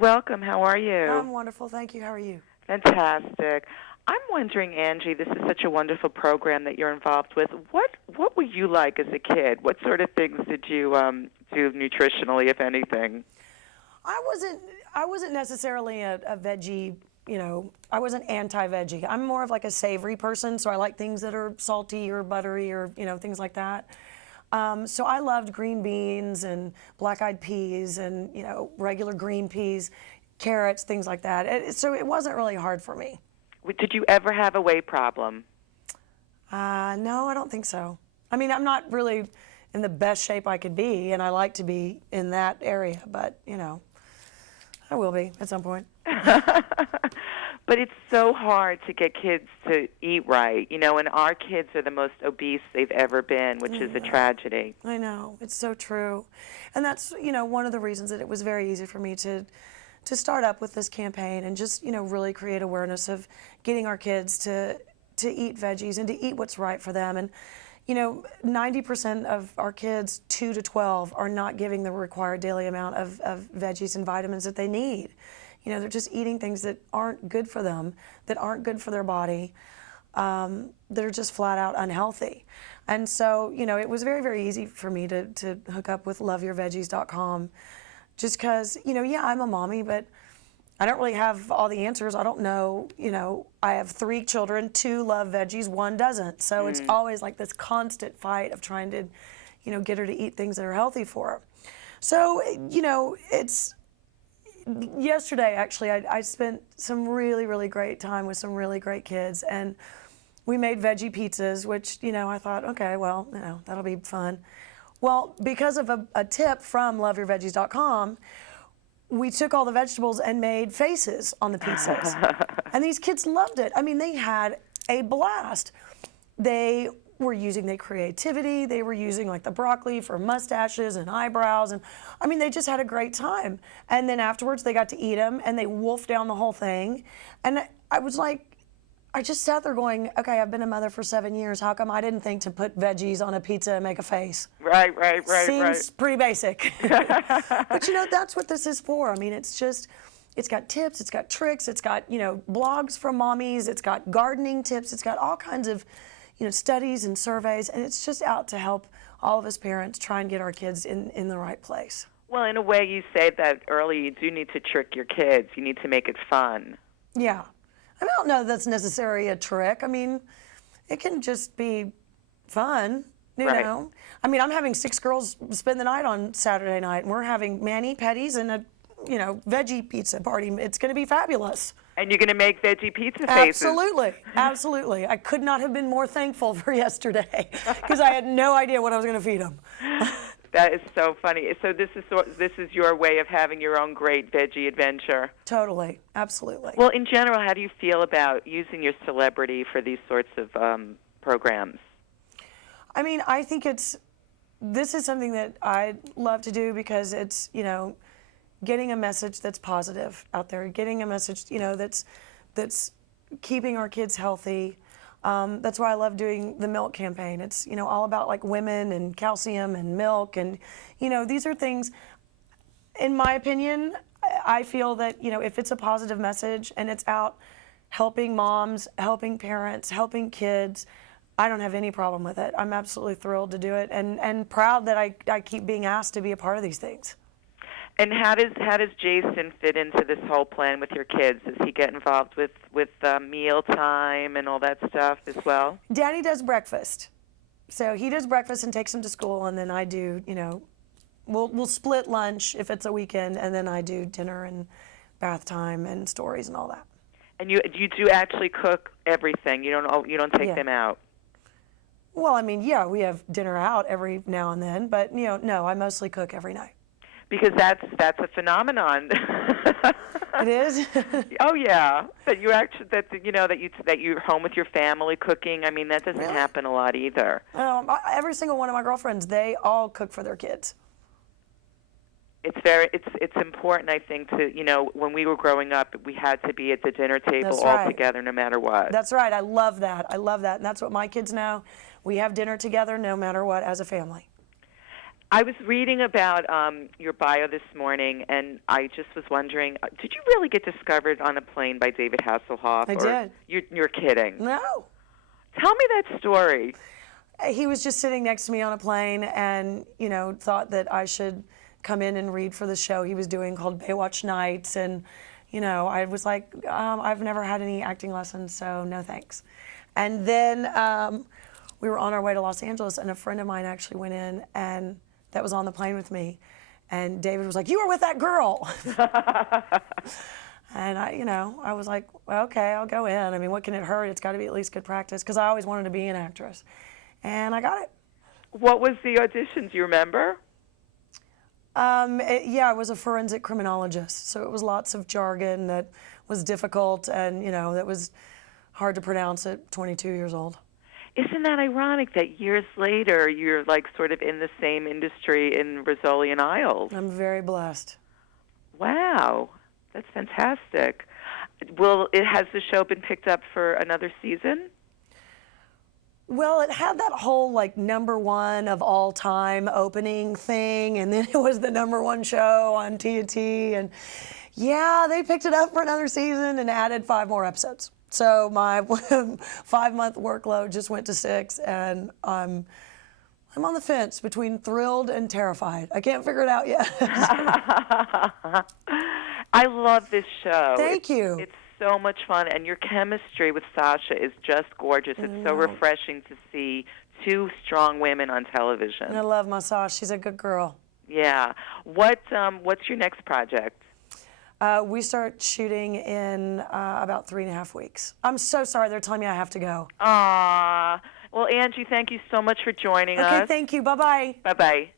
Welcome. How are you? I'm wonderful. Thank you. How are you? Fantastic. I'm wondering, Angie, this is such a wonderful program that you're involved with. What were you like as a kid? What sort of things did you do nutritionally, if anything? I wasn't necessarily a veggie, I wasn't anti-veggie. I'm more of like a savory person, so I like things that are salty or buttery or, things like that. So I loved green beans and black-eyed peas and, regular green peas, carrots, things like that. So it wasn't really hard for me. Did you ever have a weight problem? No, I don't think so. I mean, I'm not really in the best shape I could be, and I like to be in that area, but, I will be at some point. But it's so hard to get kids to eat right, and our kids are the most obese they've ever been, which is a tragedy. I know. It's so true. And that's, one of the reasons that it was very easy for me to start up with this campaign and just, really create awareness of getting our kids to eat veggies and to eat what's right for them. And, 90% of our kids, 2 to 12, are not giving the required daily amount of veggies and vitamins that they need. They're just eating things that aren't good for them, that aren't good for their body, that are just flat out unhealthy. And so, it was very, very easy for me to hook up with loveyourveggies.com just because, I'm a mommy, but I don't really have all the answers. I don't know, I have 3 children, 2 love veggies, 1 doesn't. So it's always like this constant fight of trying to, get her to eat things that are healthy for her. So, yesterday, actually, I spent some really, really great time with some really great kids, and we made veggie pizzas, which, I thought, okay, well, that'll be fun. Well, because of a tip from loveyourveggies.com, we took all the vegetables and made faces on the pizzas. And these kids loved it. I mean, they had a blast. They were using their creativity. They were using like the broccoli for mustaches and eyebrows. And I mean, they just had a great time. And then afterwards they got to eat them and they wolfed down the whole thing. And I was like, I just sat there going, okay, I've been a mother for 7 years. How come I didn't think to put veggies on a pizza and make a face? Right. Seems pretty basic. But that's what this is for. I mean, it's got tips, it's got tricks, it's got, blogs from mommies, it's got gardening tips, it's got all kinds of, studies and surveys, and it's just out to help all of us parents try and get our kids in the right place. Well, in a way, you say that early, you do need to trick your kids. You need to make it fun. Yeah. I don't know that's necessarily a trick. I mean, it can just be fun, you know. I mean, I'm having 6 girls spend the night on Saturday night, and we're having mani-pedis and a, veggie pizza party. It's going to be fabulous. And you're going to make veggie pizza faces. Absolutely. I could not have been more thankful for yesterday because I had no idea what I was going to feed them. That is so funny. So this is your way of having your own great veggie adventure. Totally. Absolutely. Well, in general, how do you feel about using your celebrity for these sorts of programs? I mean, I think this is something that I love to do because it's, getting a message that's positive out there, getting a message, that's keeping our kids healthy. That's why I love doing the milk campaign. It's, all about like women and calcium and milk. And, these are things, in my opinion, I feel that, if it's a positive message and it's out helping moms, helping parents, helping kids, I don't have any problem with it. I'm absolutely thrilled to do it and proud that I keep being asked to be a part of these things. And how does Jason fit into this whole plan with your kids? Does he get involved with meal time and all that stuff as well? Daddy does breakfast. So he does breakfast and takes them to school, and then I do, we'll split lunch if it's a weekend, and then I do dinner and bath time and stories and all that. And you do actually cook everything. You don't take them out. Well, I mean, yeah, we have dinner out every now and then, but no, I mostly cook every night. Because that's a phenomenon. It is. Oh yeah, that you're home with your family cooking. I mean, that doesn't happen a lot either. Every single one of my girlfriends, they all cook for their kids. It's important, I think, to when we were growing up, we had to be at the dinner table all together, no matter what. That's right. I love that, and that's what my kids know. We have dinner together, no matter what, as a family. I was reading about your bio this morning, and I just was wondering, did you really get discovered on a plane by David Hasselhoff? I did. You're kidding. No. Tell me that story. He was just sitting next to me on a plane and, thought that I should come in and read for the show he was doing called Baywatch Nights. And, I was like, I've never had any acting lessons, so no thanks. And then we were on our way to Los Angeles, and a friend of mine actually went in and that was on the plane with me. And David was like, "You were with that girl." And I was like, well, okay, I'll go in. I mean, what can it hurt? It's got to be at least good practice, because I always wanted to be an actress. And I got it. What was the audition? Do you remember? I was a forensic criminologist, so it was lots of jargon that was difficult and, that was hard to pronounce at 22 years old. Isn't that ironic that years later you're like sort of in the same industry in Rizzoli Isles? I'm very blessed. Wow, that's fantastic. Has the show been picked up for another season? Well, it had that whole #1 of all time opening thing, and then it was the #1 show on TNT, and yeah, they picked it up for another season and added 5 more episodes. So my 5-month workload just went to 6, and I'm on the fence between thrilled and terrified. I can't figure it out yet. I love this show. Thank you. It's so much fun, and your chemistry with Sasha is just gorgeous. It's so refreshing to see 2 strong women on television. I love my Sasha. She's a good girl. Yeah. What's your next project? We start shooting in about 3.5 weeks. I'm so sorry. They're telling me I have to go. Well, Angie, thank you so much for joining us. Okay, thank you. Bye-bye. Bye-bye.